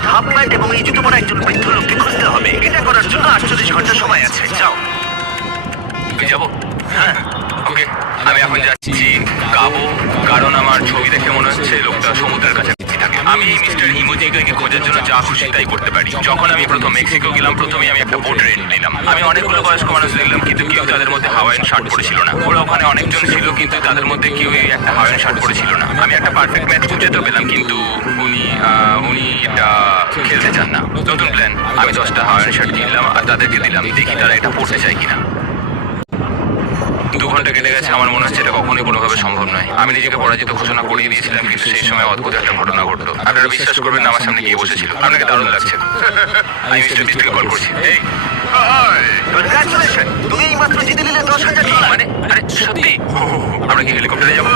Shirt, half pant এবং এই জুতো পরা একজন বৃদ্ধ লোককে খুঁজতে হবে। এটা করার জন্য 48 ঘন্টা সময় আছে। যাও। যাবো। হ্যাঁ, ওকে। আমি এখন যাচ্ছি কাবো, কারণ আমার ছবি দেখে মনে হচ্ছে লোকটা সমুদ্রের কাছে থাকে। আমি মিস্টার ইমোজিকে খোঁজার জন্য যা খুশি তাই করতে পারি। যখন আমি প্রথম মেক্সিকো গেলাম, প্রথমে আমি একটা বোট রেন্ট নিলাম। আমি অনেকগুলো বয়স্ক মানুষ দেখলাম, কিন্তু কেউ তাদের মধ্যে হাওয়াইয়ান শার্ট পরেছিল না। ওরা ওখানে অনেকজন ছিল, কিন্তু তাদের মধ্যে কেউই একটা হাওয়াইয়ান শার্ট পরেছিল না। আমি একটা পারফেক্ট ম্যাচ খুঁজে তো পেলাম, কিন্তু উনি এটা খেলতে চান না। নতুন প্ল্যান, আমি 10টা হাওয়াইয়ান শার্ট কিনলাম আর তাদেরকে দিলাম, দেখি তারা এটা পড়তে চায় কিনা। 2 ঘন্টা কেটে গেছে, আমার মনে হচ্ছে এটা কখনোই কোনোভাবে সম্ভব নয়। আমি নিজেকে পরাজিত ঘোষণা করিয়ে দিয়েছিলাম, কিন্তু সেই সময় অদ্ভুত একটা ঘটনা ঘটলো। আপনারা বিশ্বাস করবেন না, আমার সামনে গিয়ে বসেছিল। আপনাকে দারুণ লাগছে। আমি মিস্টার বিস্টকে কল করছি। এই কনগ্রাচুলেশন, তুমি এইমাত্র জিতে নিলে $10,000। মানে, আরে সত্যি? আমরা কি হেলিকপ্টারে যাবো?